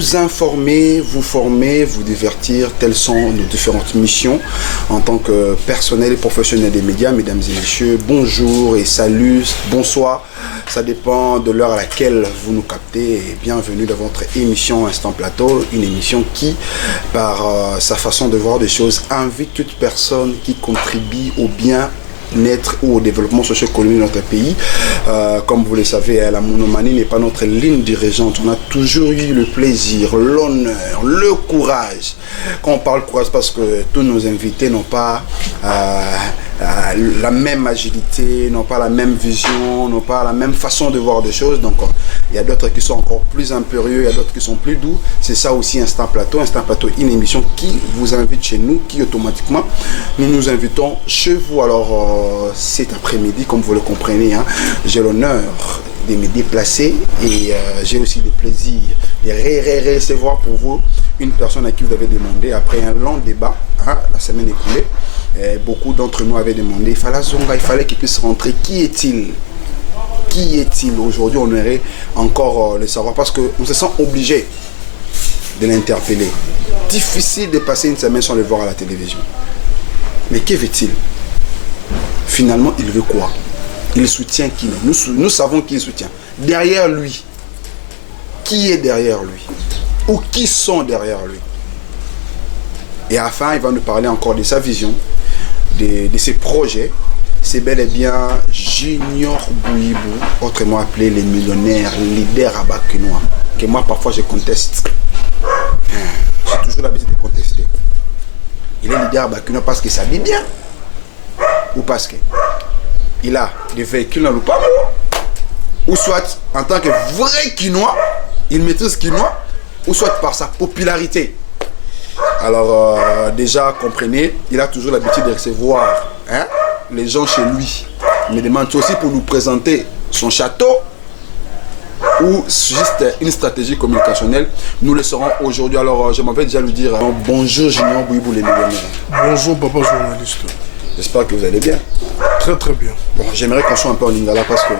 vous informer, vous former, vous divertir. Telles sont nos différentes missions en tant que personnel et professionnel des médias. Mesdames et messieurs, bonjour et salut, bonsoir. Ça dépend de l'heure à laquelle vous nous captez. Et bienvenue dans votre émission Instant Plateau, une émission qui, par sa façon de voir des choses, invite toute personne qui contribue au bien-être ou au développement socio-économique de notre pays. Comme vous le savez, la monomanie n'est pas notre ligne dirigeante. On a toujours eu le plaisir, l'honneur, le courage. Quand on parle courage, parce que tous nos invités n'ont pas la même agilité, n'ont pas la même vision, n'ont pas la même façon de voir des choses. Donc il y a d'autres qui sont encore plus impérieux, il y a d'autres qui sont plus doux. C'est ça aussi Instant Plateau. Instant Plateau, une émission qui vous invite chez nous, qui automatiquement nous nous invitons chez vous. Alors cet après-midi, comme vous le comprenez, hein, j'ai l'honneur de me déplacer et j'ai aussi le plaisir de recevoir pour vous une personne à qui vous avez demandé après un long débat, hein, la semaine écoulée. Beaucoup d'entre nous avaient demandé, il fallait qu'il puisse rentrer. Qui est-il? Qui est-il? Aujourd'hui, on aimerait encore le savoir parce qu'on se sent obligé de l'interpeller. Difficile de passer une semaine sans le voir à la télévision. Mais que veut-il? Finalement, il veut quoi? Il soutient qui? Nous savons qui il soutient. Derrière lui, qui est derrière lui? Ou qui sont derrière lui? Et à la fin, il va nous parler encore de sa vision, de ses projets. C'est bel et bien Junior Bouibou, autrement appelé les millionnaires, leader abakinois, que moi parfois je conteste. J'ai toujours l'habitude de contester. Il est leader abakinois parce qu'il s'habille bien, ou parce qu'il a des véhicules dans le pas, ou soit en tant que vrai quinois, il maîtrise quinois, ou soit par sa popularité. Alors déjà, comprenez, il a toujours l'habitude de recevoir les gens chez lui. Il me demande aussi pour nous présenter son château ou juste une stratégie communicationnelle. Nous le saurons aujourd'hui. Alors je m'en vais déjà lui dire bonjour Junior Bouibou les millionnaires. Bonjour papa journaliste. J'espère que vous allez bien. Très très bien. Bon, j'aimerais qu'on soit un peu en lingala parce que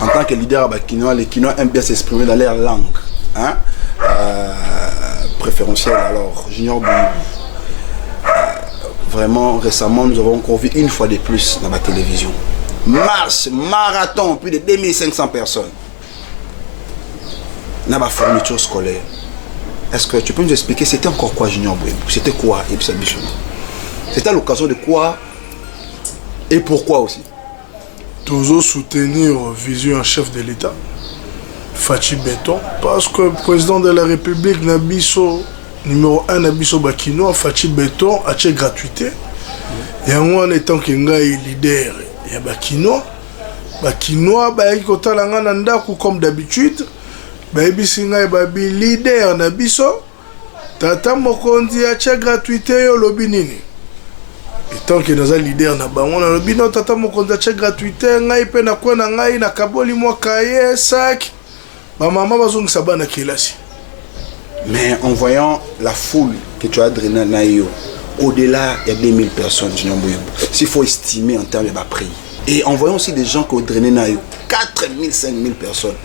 en tant que leader abakinois, les Kinois aiment bien s'exprimer dans leur langue. Hein? Préférentiel. Alors Junior Bouibou, vraiment récemment nous avons encore vu une fois de plus dans la télévision marche, marathon, plus de 2500 personnes dans la fourniture scolaire. Est-ce que tu peux nous expliquer c'était encore quoi Junior Bouibou? C'était quoi Ebisa Bichona? C'était à l'occasion de quoi et pourquoi aussi? Toujours soutenir vision en chef de l'État Fachi Beton, parce que le président de la République Nabiso, numéro 1 Nabiso Bakino, Fachi Beton, a fait gratuité. Et en étant que ngai leader, il y a Bakino, il comme d'habitude, baby leader Nabiso, Tata Mokondi a fait gratuité au lobinini. Et tant que nous avons leader na bango na lobino Tata Mokondi a fait gratuité, ngai pe na kwa na ngai na kaboli mwa kaye sac. Mais en voyant la foule que tu as drainée Naïo, au-delà, il y a 2000 personnes, s'il faut estimer en termes de prix. Et en voyant aussi des gens qui ont drainé Naïo, 4000, 5000 personnes.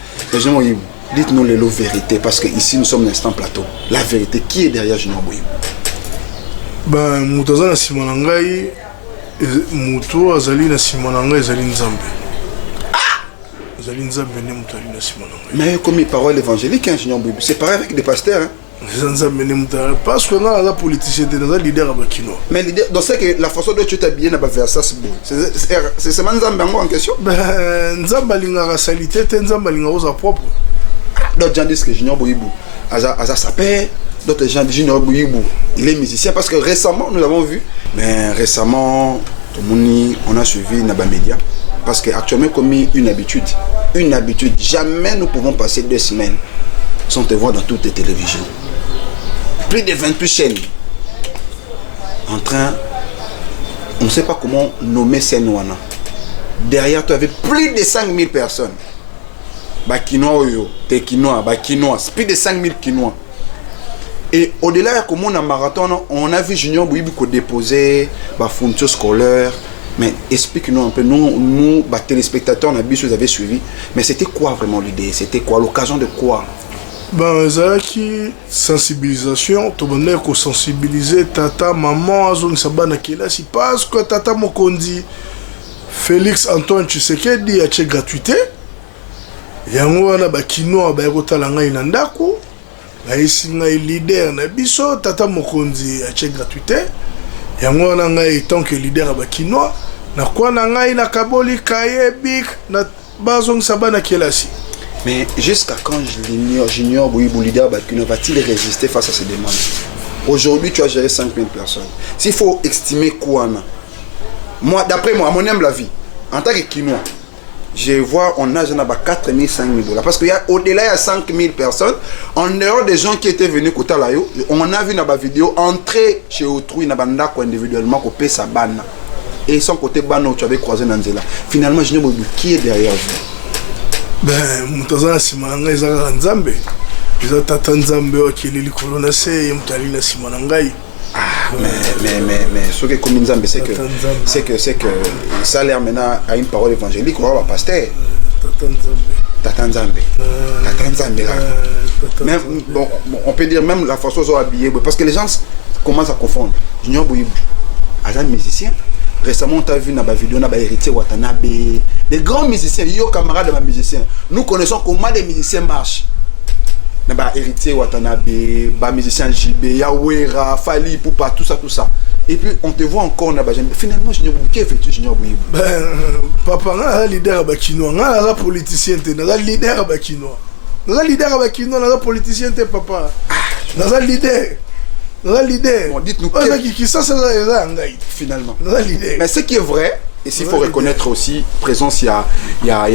Dites-nous la vérité, parce qu'ici nous sommes Instant Plateau. La vérité, qui est derrière Junior Bouibou? Ben, Moutaza na Simonangai, Moutou Azali na Simonangai, Azali Nzambe. Mais comme les paroles évangéliques, hein, c'est pareil avec des pasteurs. Hein. Parce que nous sommes politiciens, nous sommes leaders à Bakino. Mais dans ce que la façon dont tu t'habilles dans Versace, c'est seulement Nzambe en question. Nzambe a salité, Nzambe a propre. D'autres gens disent que Junior Bouibou, Aza Sapé, d'autres gens disent Junior Bouibou, il est musicien parce que récemment, nous l'avons vu. Mais récemment, on a suivi Naba Media. Parce qu'actuellement, comme une habitude, jamais nous pouvons passer 2 semaines sans te voir dans toutes les télévisions. Plus de 28 chaînes. En train, on ne sait pas comment nommer Senouana. Derrière toi, il y avait plus de 5000 personnes. Bakinois, Tekinois, Bakinois, plus de 5000 Kinois. Et au-delà, comme on a marathon, on a vu Junior Bouibou déposer la fourniture scolaire. Mais explique-nous un peu, nous, téléspectateurs, on a vu ce que vous avez suivi. Mais c'était quoi vraiment l'idée? C'était quoi? L'occasion de quoi? Ben, ezalaki sensibilisation, tobandaki kosensibiliser tata maman azongisa bana kelasi parce que tata mokonzi Félix Antoine Tshisekedi atie gratuité yango wana bakinois baye kotala ngai na ndako bayesi ngai leader na biso tata mokonzi atie gratuité yango wana ngai tant que leader ya bakinois nakwa na ngai nakaboli kaye bik na bazongisa bana kelasi. Mais jusqu'à quand j'ignore Bouyibou leader Bakino va-t-il résister face à ces demandes? Aujourd'hui, tu as géré 5000 personnes. S'il faut estimer quoi, moi, d'après moi, à mon humble avis, en tant que Kinois, je vois, on a 4 000, 5 000 $. Parce qu'au-delà, il y a 5 000 personnes. En dehors des gens qui étaient venus côté là, on a vu dans la vidéo entrer chez autrui, dans la individuellement, qu'on paie sa banne. Et son côté banne, tu avais croisé Nanzela. Finalement, je ne sais pas qui est derrière vous. Ben, mutazana simana ezaka nzambe. Eza tata nzambe wakili likolo na se mutali na simana ngai. Mais ce que comme nzambe c'est que ça a l'air maintenant à une parole évangélique ou à pasteur. Tata nzambe. Même bon, on peut dire même la façon dont habillé parce que les gens commencent à confondre. Junior Bouyibou, agent musicien. Récemment, on a vu dans la vidéo, on a héritier Watanabe, des grands musiciens, yo camarades de ma musiciens. Nous connaissons comment des musiciens marchent. On a héritier Watanabe, des musiciens JB, Yawera, Fali, Poupa, tout ça. Et puis on te voit encore, on a finalement, qui est fêtu Junior Bouyibou? Ben, papa, on a un leader à Bakinois, on a un politicien, on a un leader à Bakinois. On a un leader à Bakinois, on a un politicien, papa. On a un leader. Bon, dites-nous finalement. Mais ce qui est vrai, et s'il faut reconnaître aussi, présence, il y a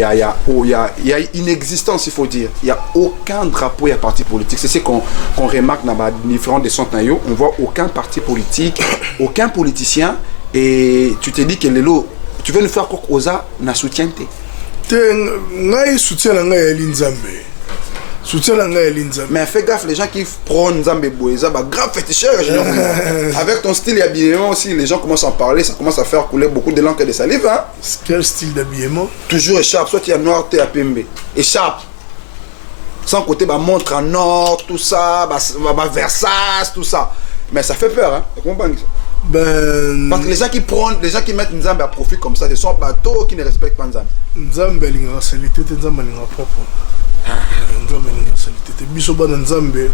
une existence, il faut dire. Il n'y a aucun drapeau, il y a parti politique. C'est ce qu'on remarque dans les différents dessins. On voit aucun parti politique, aucun politicien. Et tu te dis que Lelo, tu veux nous faire quoi Oza na soutien mais fais gaffe, les gens qui prônent Nzambe Boeza, grave féticheur. Avec ton style d'habillement aussi, les gens commencent à en parler, ça commence à faire couler beaucoup de l'encre et de salive. Hein? Quel style d'habillement? Toujours écharpe, soit tu es noir, tu es à Pembe. Écharpe. Sans côté, montre en or, tout ça, Versace, tout ça. Mais ça fait peur, hein? Tu comprends ça? Ben... Parce que les gens qui mettent Nzambe à profit comme ça, ce sont bateaux qui ne respectent pas Nzambe. Nzambe, il y a salité, Nzambe, il y a propre. Nzambe linga salité biso bana nzambe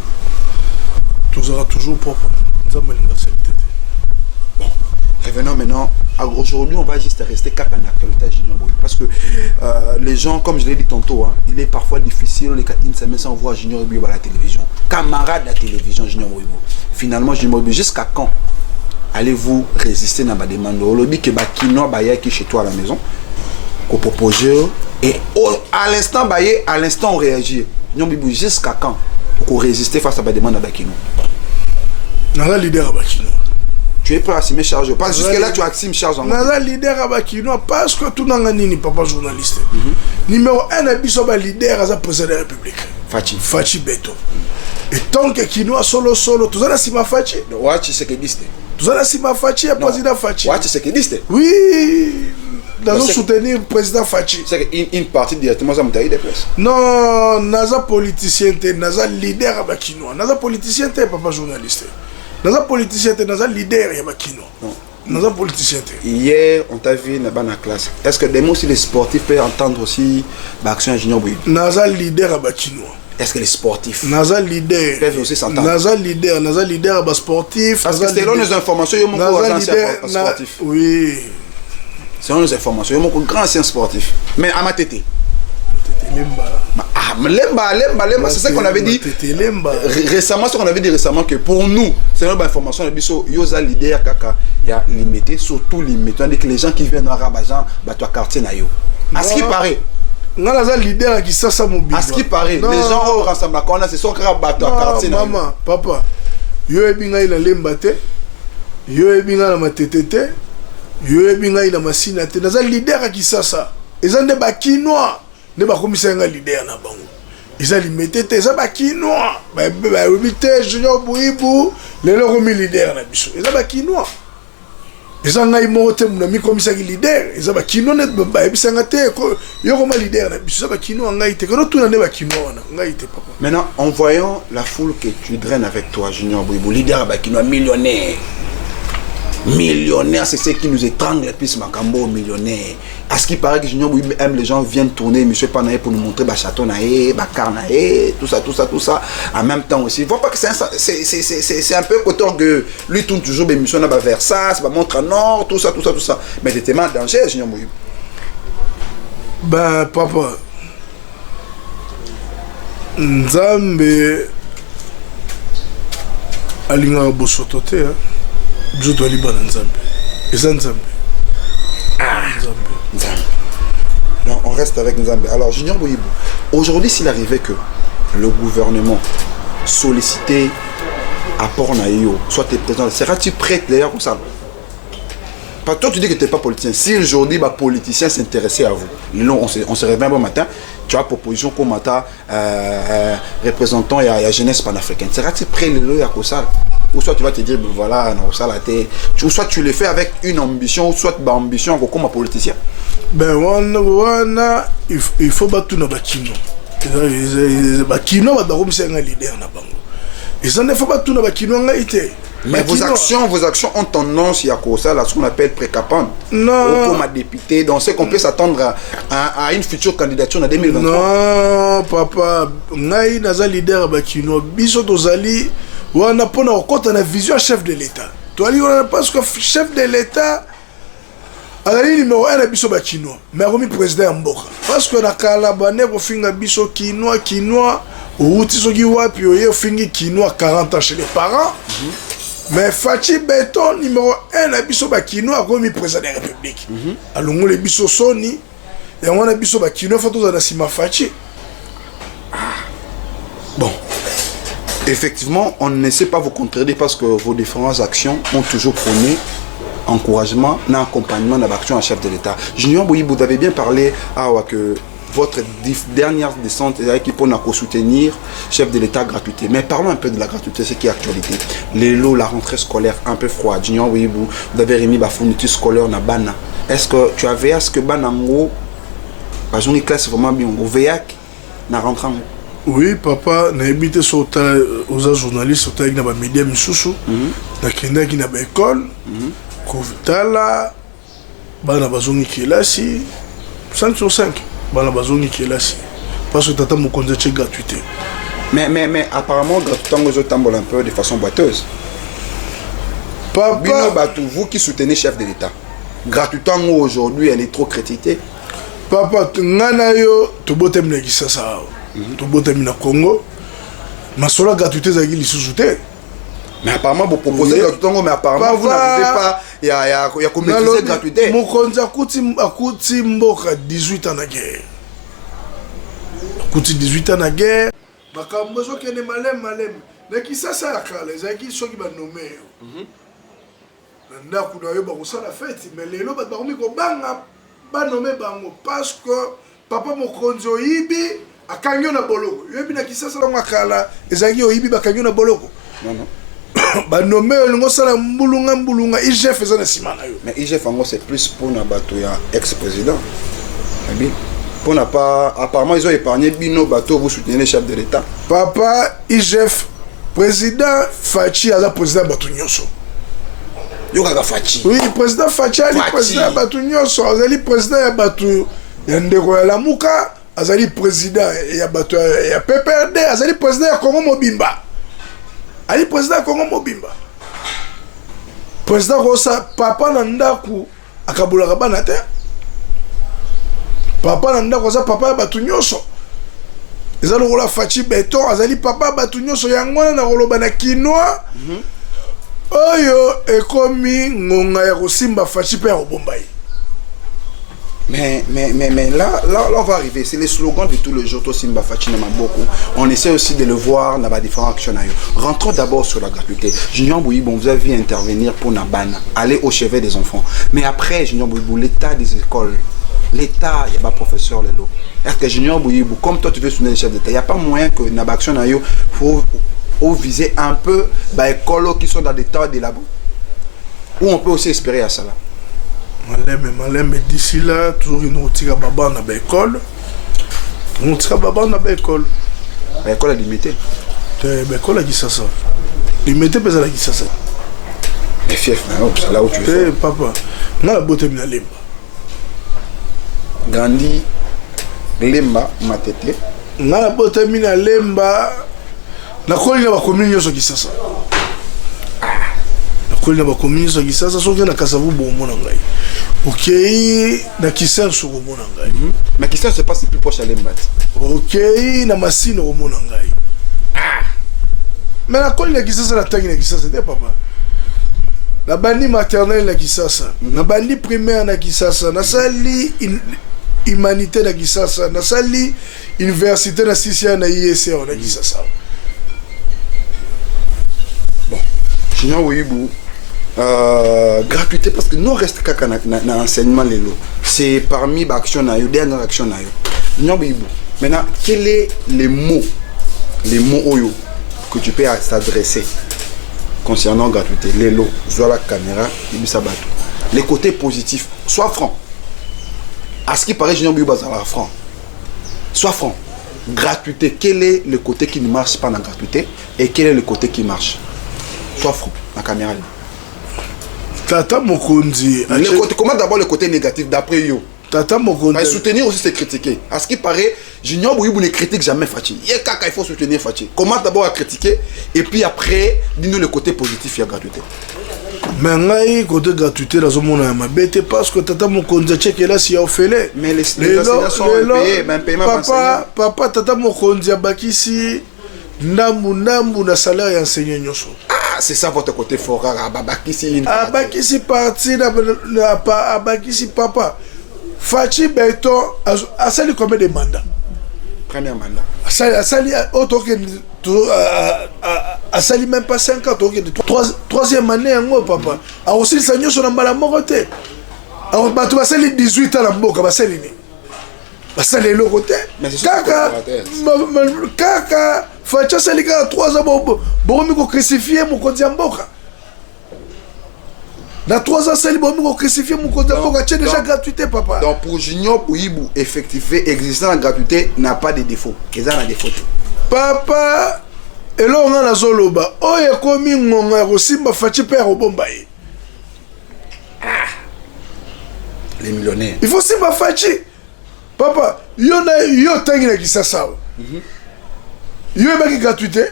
tozara toujours propre nzambe linga salité. Bon, revenons maintenant aujourd'hui, on va juste rester cap en actualité Junior Bouyibou parce que les gens, comme je l'ai dit tantôt, hein, il est parfois difficile les une semaine sans voir Junior Bouyibou à la télévision, camarade de la télévision Junior Bouyibou. Finalement Junior Bouyibou, jusqu'à quand allez-vous résister dans ma demande au lobby que Bakino Baye qui chez toi à la maison qu'on propose? Et à l'instant on réagit. Nous jusqu'à quand pour résister face à la demande à Bakino? Naza leader à Bakino. Tu es prêt à assumer charge? Parce que jusque là tu assumes charge. Naza leader à Bakino parce que tout n'a ni papa journaliste. Numéro 1 abiso ba leader à président de la République. Fachi Beto. Et tant que Kino solo tout ça c'est ma Fachi. Ouais, tu sais que diste. Tout ça c'est ma Fachi à président Fachi. Ouais, tu sais que diste. Oui. Nous allons soutenir le président Fachi. C'est une partie directement à Moutaï des places. Non, Naza politicien, Naza leader à Bakino. Naza politicien, papa journaliste. Naza politicien, Naza leader à Bakino. Naza politicien. Hier, on t'a vu dans la classe. Est-ce que des mots si les sportifs peuvent entendre aussi l'action Junior Bouyibou? Naza leader à Bakino. Est-ce que les sportifs Naza leader peuvent aussi s'entendre? Naza leader à sportif. Parce que selon nos informations, il y a beaucoup d'anciens sportifs. Oui. Selon nos informations, il y a beaucoup de grands anciens sportifs. Mais à ma tété. Lemba, c'est ça qu'on avait dit récemment, que pour nous, c'est notre information, on a dit que Yosa leader kaka, il y a limité, surtout limité, on dit que les gens qui viennent à Rabajan, toi quartier na yo. À ce qui paraît. Non, la leader qui ça mobile. À ce qui paraît, les gens au rassemblent quand on a ce sont rabattu à quartier na yo. Maman, papa, yo ebinga ila lemba te, yo ebinga na matetete, yo ebinga ila masina te, naza leader qui ça. Ezande bakinois. Ne ba komisa nga leader na bango. Ils limité te, ça ba kinois. Ba limité Junior Bouyibou, les loro mi leader na biso. Ils ba kinois. eza ngai moko te na mikomisaki leader eza bakino net bayebisanga te yo koma leader na biso eza bakino ngai te kono tuna nde bakino wana ngai te papa. Maintenant, en voyant la foule que tu draines avec toi, Junior Bouyebou, leader bakino millionnaire. Millionnaire, c'est ce qui nous étrangle plus Makambo, millionnaire. À ce qui paraît que Junior Bouyebou aime les gens viennent tourner Monsieur Panaye pour nous montrer château naé, car naé, tout ça. En même temps aussi, vois pas que c'est un peu autant que lui tourne toujours des missions vers ça, ça va montrer nord, tout ça. Mais c'est tellement dangereux, Junior Bouyebou. Ben papa, Nzambe alinga bosoto te hein. Je dois aller dans Nzambe. Et ça Nzambe. Nzambe. Non, on reste avec Nzambe. Alors, Junior Bouyebou, aujourd'hui, s'il arrivait que le gouvernement sollicitait apport Naïo, soit tes présidents, seras-tu prêt d'ailleurs pour ça? Parce que toi, tu dis que tu n'es pas politicien. Si aujourd'hui, les politiciens s'intéressaient à vous, on se réveille un bon matin, tu as proposition comme représentant et la jeunesse panafricaine. Seras-tu prêt à ça? Ou soit tu vas te dire, ben voilà, non, ça la tête. Ou soit tu le fais avec une ambition, ou soit une ambition comme un politicien. Ben, il faut battre tout dans Bakino. Bakino, c'est un leader. Et ça ne faut pas tout dans Bakino. Mais vos actions ont tendance à ce qu'on appelle précapante. Non. Comme député, donc c'est qu'on peut s'attendre à une future candidature en 2023. Non, papa, ngai naza leader Bakino. Biso tozali. On a pas une vision chef de l'État. Parce que chef de l'État, il numéro 1 biso bakino, mais remis président Mboka. Parce que na kalabane ko finga biso quinoa, ou tisogi wapi oye fingi quinoa 40 ans chez les parents. Mais Fachi Beton numéro 1 biso bakino remis président de la République. Alongo le biso soni et on a biso bakino photo za sima Fachi. Bon. Effectivement, on ne sait pas vous contredire parce que vos différentes actions ont toujours prôné encouragement, accompagnement de l'action en chef de l'État. Junior Bouyebou, vous avez bien parlé que votre dernière descente est qui pour soutenir chef de l'État gratuité. Mais parlons un peu de la gratuité, ce qui est actualité. Les lots, la rentrée scolaire un peu froide. Junior Bouyebou, vous avez remis la fourniture scolaire na Bana. Est-ce que tu avais à ce que Bana Mgo, par exemple, classe vraiment bien, au VEAC, na rentrant? Oui, papa, na habité sur aux journalistes, sur les médias, na kenda na école, kovitala, bana bazongi kelasi, 5 sur 5, bana bazongi kelasi, parce que tata mokonza tche gratuité. Mais apparemment, gratuitement, vous tambole un peu de façon boiteuse. Papa, vous qui soutenez chef de l'État, gratuitement aujourd'hui, elle est trop critiquée. Papa, ngana yo, to botem na kisasa. Tout le monde Congo, mais sur la gratuité, ça y est. Mais apparemment, vous proposez gratuité, mais apparemment, vous n'arrivez pas. Il y a combien de gratuité? Mon compte a coûté 18 ans de guerre. Coûté 18 ans de guerre. Mais quand vous avez malem, mais qui ça, ça a les aiguilles sont qui vont nommer. Nda kuna yo ba la fête, mais les lots ba remis ko banga ba nommer bango parce que papa mokonzo yibi akanyo na boloko yebi na kisasa la makala ezaki oyibi bakanyo na boloko non ba nommé ngo sala mbulunga IGF ezana simana yo mais IGF ngo c'est plus pour na bato ya ex-président bien pour na pas apparemment ils ont épargné bino bato vous soutenez les chefs de l'État papa IGF président Fachi ala président bato nyonso yo kaka Fachi oui président Fachi ali président bato nyonso ali président ya bato ya ndeko ya lamuka azali président ya bato ya PPRD azali président ya Congo Mobimba ali président ya Congo Mobimba président kosa papa na ndaku akabulaka bana te papa na ndaku kosa papa ya bato nyonso ezali lokola Fachi Beton azali papa ya bato nyonso yango wana na koloba na kinoa oyo ekomi ngonga ya kosimba Fachi pe ya kobomba ye. Mais là, on va arriver. C'est le slogan de tout le jour. Simba Fachi Maboko. On essaie aussi de le voir dans les différentes actions. Rentrons d'abord sur la gratuité. Junior Bouyebou, vous avez vu intervenir pour Nabana, aller au chevet des enfants. Mais après, Junior Bouyebou, l'état des écoles, l'État, il y a pas professeur Lelo. Est-ce que Junior Bouyebou, comme toi tu veux soutenir les chefs d'État, il n'y a pas moyen que Nabaction faut viser un peu les écoles qui sont dans des tas de labos? Ou on peut aussi espérer à ça là. Malem, d'ici là, toujours une routine à Baba dans l'école. On tire Baba dans l'école. L'école est limitée. L'école a dit ça. Limité, mais elle a dit ça. Mais fief, c'est là où tu es. Papa, on a la beauté de Lemba. Grandi, Lemba, Matete. On a la beauté de Lemba. La commune n'a pas communié sur qui ça. La commune n'a pas communié sur qui ça. Ça sauve bien la Kassavou pour mon anglais. Ok, na Kissan sur mon anglais. Mais Kissan, c'est pas si plus proche à Lemba. Ok, na Massine au mon anglais. Mais la commune n'a Kissan, la tangue n'a Kissan, c'était papa. La bandi maternelle na Kisasa, na bandi primaire na Kisasa, na sali humanité na Kisasa, na sali université na Sisia na ISR na Kisasa. Bon, Junior Ouibou, gratuité parce que nous reste qu'à l'enseignement lélo. C'est parmi les actions na yo, dernière action na yo. Junior Ouibou, maintenant quels sont les mots oyo que tu peux s'adresser concernant gratuité, les lots, soit la caméra, les côtés positifs, sois franc. À ce qui paraît, Junior Ouibou est franc. Sois franc. Gratuité, quel est le côté qui ne marche pas dans la gratuité et quel est le côté qui marche? Sois franc, la caméra. Tata Mokondi. Comment d'abord le côté négatif d'après yo? Tata Mokondi. Soutenir aussi c'est critiquer. À ce qui paraît, Junior Ouibou ne critique jamais Fachi. Il faut soutenir Fachi. Comment d'abord à critiquer et puis après, dis-nous le côté positif, il y a gratuité. Mais ngai côté gratuité dans ce monde ma bête parce que Tata Mokondi check là si a fait mais les enseignants sont payés, même paiement papa Tata Mokondi bakisi ndambu na salaire ya enseignant nyoso. Ah, c'est ça votre côté fort. Bakisi parti bakisi papa. Fachi Beton a sali combien de mandats? Premier mandat. A sali même pas 5 ans. Troisième année, papa. A aussi le sur la malamote. Alors, tu vas sali 18 ans la boca, va sali. Va sali le côté. Kaka, Fachi sali 3 ans, bon, crucifié, mon côté en boca. Dans 3 ans, c'est bon, crucifié, mon côté c'est déjà gratuité, papa. Donc pour Junior Ouibou, effectivement, existant la gratuité n'a pas de défaut. Ils ont des défauts. Papa, et là on a la zoloba. Oh, il y a comme un aussi, ma Fachi père au Bombaye. Les millionnaires. Il faut aussi ma Fachi. Papa, il y a tangi qui ça. Il y a une gratuité.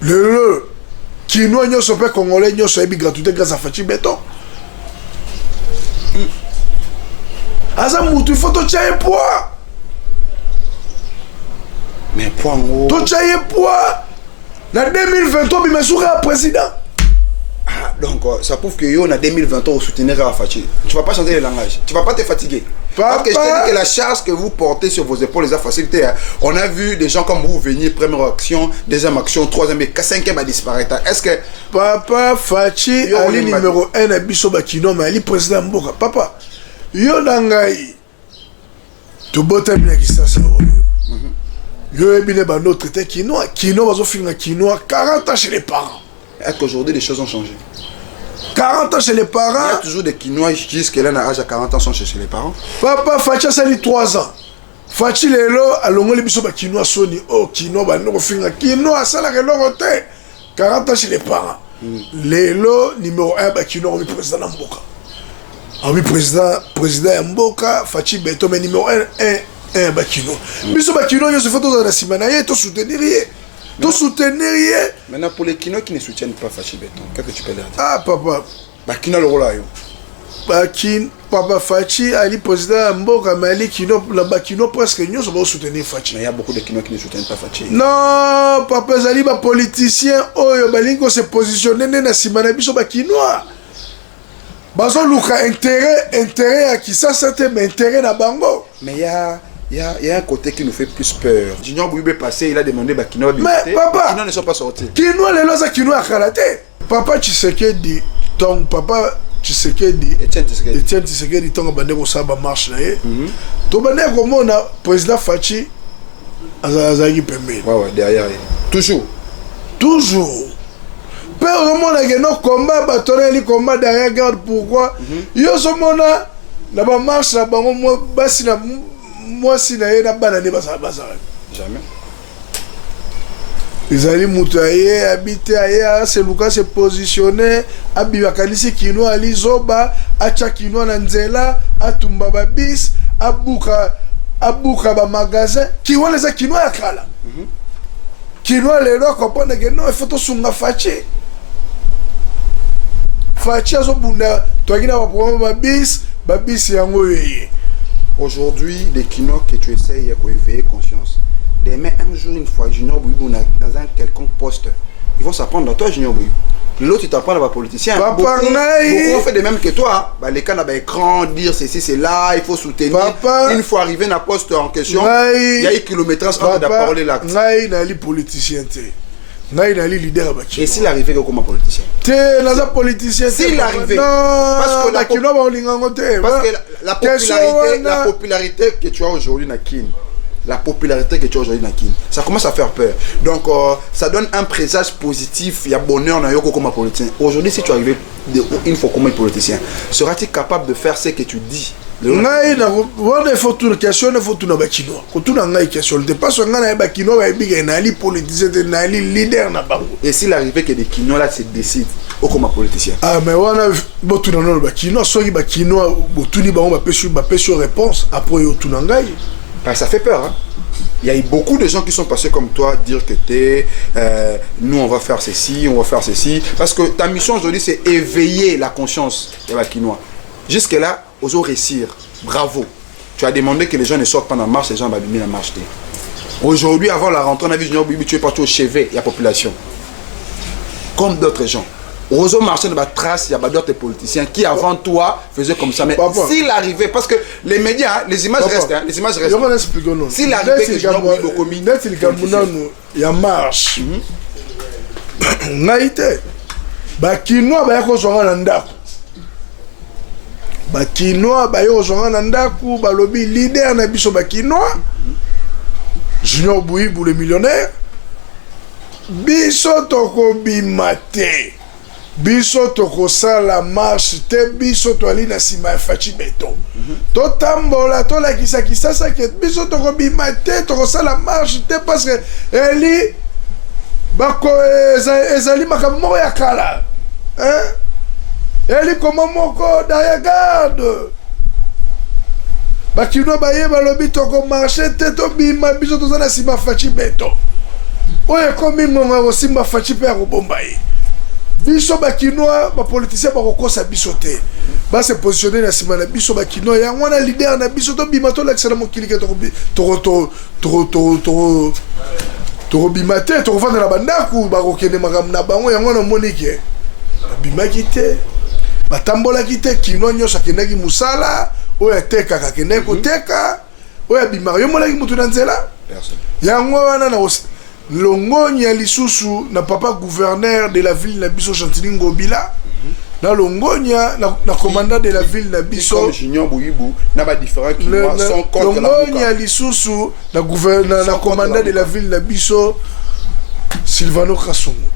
Le Kinois n'y a pas congolais n'y a pas gratuité grâce à Fachi Beton. Azamoutou, il faut te tirer poids. Mais poids en haut. Te tirer poids. En 2023, il m'a souri à président. Ah, donc ça prouve que yo en 2020 on soutiendra Fachi. Tu vas pas changer le langage. Tu vas pas te fatiguer. Parce que je te dis que la charge que vous portez sur vos épaules les a facilité. Hein. On a vu des gens comme vous venir, première action, deuxième action, troisième et cinquième à disparaître. Est-ce que... Papa, Fachi, Ali numéro 1 à Bisso Bakino, mais Ali président Mboka. Papa, yo nangai, tu bottes bien qui ça, yo ebine ba notre traité quinoa. Quinoa, va finir quinoa 40 ans chez les parents. Est-ce qu'aujourd'hui les choses ont changé? 40 ans chez les parents. Il y a toujours des quinois qui disent qu'elle a un âge à 40 ans sont chez les parents. Papa, Fachi a sali 3 ans. Fachi lelo a longo libiso ba quinoa soni. Oh, quinoa ba no finga. Quinoa sala ke longo te. 40 ans chez les parents. Lelo numéro 1 ba quinoa au président Mboka. Oui, président Mboka, Fachi Beton mais numéro 1 ba quinoa. Biso ba quinoa yo se fait dans la simana ye to soutenir ye. De soutenir. Maintenant, pour les Kinois qui ne soutiennent pas Fachi Beton, qu'est-ce que tu peux leur dire? Ah, papa. Bah, Kino le rôle là. Papa Fachi, Ali président Mboka, mais Ali Kino, là-bas, Kino presque nous sommes soutenir Fachi. Mais il y a beaucoup de Kinois qui ne soutiennent pas Fachi. Non, papa Zali, les politiciens, oh, Balingo se positionner dans la Simana Biso, Kinois. Bazo Luka, intérêt à qui ça, c'était intérêt à Bango. Mais il y a un côté qui nous fait plus peur. Junior Ouibou est passé, il a demandé Kinois de mais papa, Kinois ne sont pas sortis. Kinois, les lois à Kinois à Karaté. Papa Tshisekedi, ton papa Tshisekedi, Etienne Tshisekedi, ton bandeko saba marche na ye. Ton bandeko mona président Fachi azagi pembe. Ouais, derrière. Toujours. Pe omona ke no combat batona li combat derrière garde pourquoi yo somona na ba marche na bango mo basi na moi si na ye na bana ne basa jamais. Ezali mutu aye habité aye se luka se positionner abiba kanisi kino ali zoba acha kino na nzela atumba ba bis abuka ba magasin ki wana za kino ya kala kino lelo comprendre que non il faut to sunga fachi azo bunda toakina ba problème ba bis yango yeye. Aujourd'hui, les kinois que tu essayes de éveiller conscience. Demain, un jour, une fois, Junior Boubou dans un quelconque poste, ils vont s'apprendre à toi, Junior Boubou. L'autre, il t'apprend à un politicien. Papa, beaucoup ont fait de même que toi. Bah, les cas d'abord écran, dire ceci, c'est là, il faut soutenir. Papa, une fois arrivé dans le poste en question, il y a eu kilométrage entre de parler l'acte. Naï n'a li politicien. Naï n'a li leader. Et s'il arrivait comme un politicien? T'es un politicien. S'il arrivait. Parce que la popularité que tu as aujourd'hui dans Kin. La popularité que tu as aujourd'hui dans Kin, ça commence à faire peur. Donc, ça donne un présage positif. Il y a bonheur dans Yoko comme un politicien. Aujourd'hui, si tu arrives une fois comme un politicien, seras-tu capable de faire ce que tu dis? Il faut tout le question, il faut tout le bakino. Quand tout le question, il pas sur un bakino, il y a un politicien, il y a un leader. Et s'il arrivait que des kinos là se décident comme un politicien? Ah, mais on a tout le bakino, soit il bakino, tout le monde va pécher réponse après tout le monde. Ça fait peur, hein? Il y a eu beaucoup de gens qui sont passés comme toi dire que nous on va faire ceci, on va faire ceci. Parce que ta mission aujourd'hui c'est éveiller la conscience des Bakinois. Jusque là, aux réussir. Bravo. Tu as demandé que les gens ne sortent pas dans la marche, les gens vont bien la marche. Aujourd'hui, avant la rentrée, on a vu Junior Bibi, tu es parti au chevet, il y a population. Comme d'autres gens. Roso marchait dans la trace, il y a d'autres politiciens qui avant toi faisaient comme ça. Mais s'il arrivait, parce que les médias, les images restent. Hein, les images restent. S'il arrivait que Junior Bibi Bokomi, il y a marche. Naïté. Bakinois, il y a quoi sur un ndako. Bakinois, il y a quoi sur un ndako. Balobi leader na biso bakinois. Junior Boubou le millionnaire. Biso toko bimate. Biso toko sala marche te biso to ali na sima ya Fachi Beton. To tambola to la kisasa ke biso toko bimate toko sala marche te parce que eli bako ezali makambo ya kala. Hein? Eli koma moko derrière garde. Bakino baye balobi toko marche te to bima biso to na sima Fachi Beton. Oye komi monga osimba Fachi pe akobomba ye. Biso bakinois ba politicien ba kokosa biso te. Ba se positionner na sima na biso bakinois ya wana leader na biso to bima to l'accès na mokili ke to bimate to vendre na bandaku ba kokende makam na bango ya wana monike. Bima kite. Ba tambola kite kinois nyosa kendaki musala, oya teka ka kendaki koteka, oya bima yo molaki mutu na nzela. Personne. Ya wana na Longonia lisusu na papa gouverneur de la ville na biso Chantilly Ngobila na Longonia na commandant de la ville na biso comme Junior Boubou na ba différents qui sont contre la Longonia lisusu na gouverneur na commandant de la ville na biso Silvano Kasongo.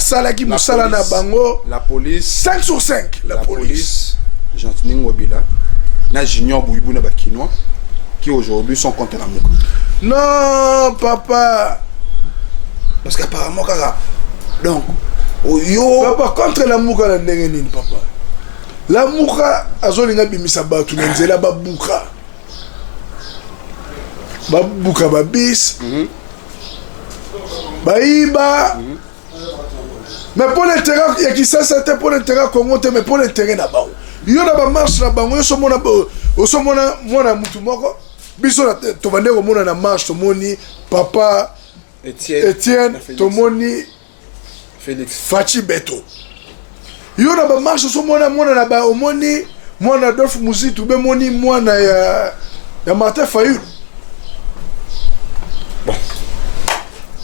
Ça là qui musala na bango la police 5 sur 5 la police Chantilly Ngobila na Junior Boubou na bakinois qui aujourd'hui sont contre la Mouka. Non, papa. Parce qu'apparemment, donc, yo. Papa, contre la Mouka, la Nengenin, papa. La Mouka, azolinga bimisa batu, nenzela babuka. Babuka babis. Baïba. Mais pour l'intérêt, il y a qui ça, c'était pour l'intérêt Congo, mais pour l'intérêt là-bas. Yo na ba marche là-bas, yo somona mona mutu moko. Biso to bande ko mona na marche to moni papa Etienne to moni Félix Fachi Beton. Yo na ba marche so mona na ba omoni mona Adolphe Muzitu be moni mona ya Martin Fayulu. Bon.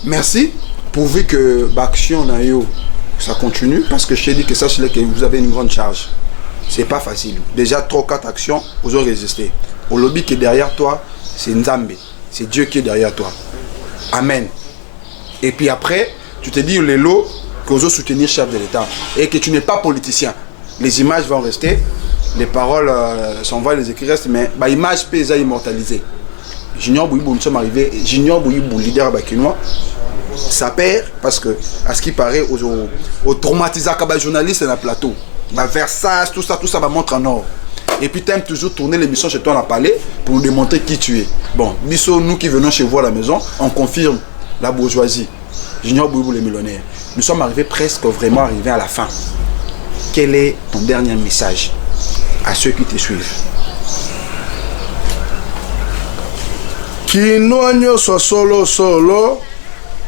Merci pourvu que l'action na yo ça continue parce que je t'ai dit que ça c'est que vous avez une grande charge. C'est pas facile. Déjà 3-4 actions, vous aurez résisté. Au lobby qui est derrière toi, c'est Nzambe. C'est Dieu qui est derrière toi. Amen. Et puis après, tu te dis, Lélo, que vous soutenir le chef de l'État et que tu n'es pas politicien. Les images vont rester, les paroles s'envoient, les écrits restent, mais l'image peut être immortalisée. Junior Bouyibou, nous sommes arrivés, Junior Bouyibou, leader bakinois, ça perd parce que, à ce qui paraît, aux traumatisés comme journalistes dans le plateau, Versailles, tout ça va montrer en or. Et puis tu aimes toujours tourner l'émission chez toi dans le palais pour nous démontrer qui tu es. Bon, nous qui venons chez vous à la maison, on confirme la bourgeoisie. Junior Bouyibou, les millionnaires. Nous sommes arrivés presque vraiment arrivés à la fin. Quel est ton dernier message à ceux qui te suivent? Kinoanyo soit solo,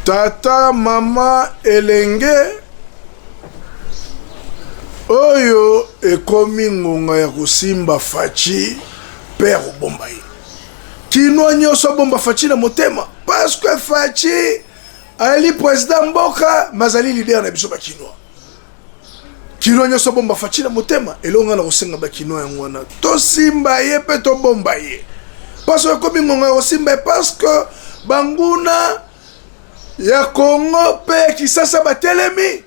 tata, mama, elenge, oyo ekomi ngonga ya kosimba faci père obomba ye. Kinoanyo soit bomba faci na motema, parce que faci ali président mboka, mazali leader na biso ba kinoa. Kinoanyo soit bomba faci na motema, elonga na kosenga ba kinoa ya ngwana. To simba ye pe to bomba ye. Parce que comme on simba parce que banguna ya Congo pe kisasa batelemi.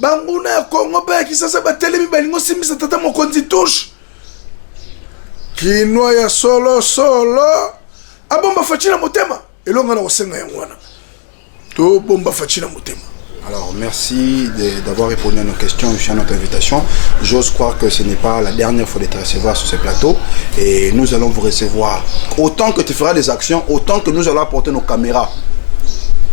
Banguna ya Congo pe kisasa batelemi balingo simbisa tata mokonzi touche. Kinoa ya solo abomba fachina motema elonga na kosenga ya ngwana. To bomba fachina motema. Alors, merci d'avoir répondu à nos questions et à notre invitation. J'ose croire que ce n'est pas la dernière fois de te recevoir sur ce plateau. Et nous allons vous recevoir. Autant que tu feras des actions, autant que nous allons apporter nos caméras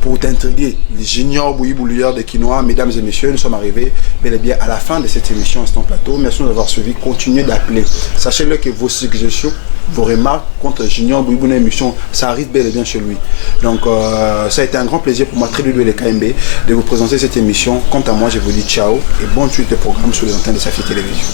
pour t'intriguer. Les juniors Bouyibou de Quinoa, mesdames et messieurs, nous sommes arrivés bel et bien à la fin de cette émission Instant Plateau. Merci de nous avoir suivis. Continuez d'appeler. Sachez-le que vos suggestions, vos remarques contre Junior Bouyibou émission, ça arrive bel et bien chez lui. Donc ça a été un grand plaisir pour moi, très de les KMB, de vous présenter cette émission. Quant à moi, je vous dis ciao et bonne suite de programme sur les antennes de Safi Télévision.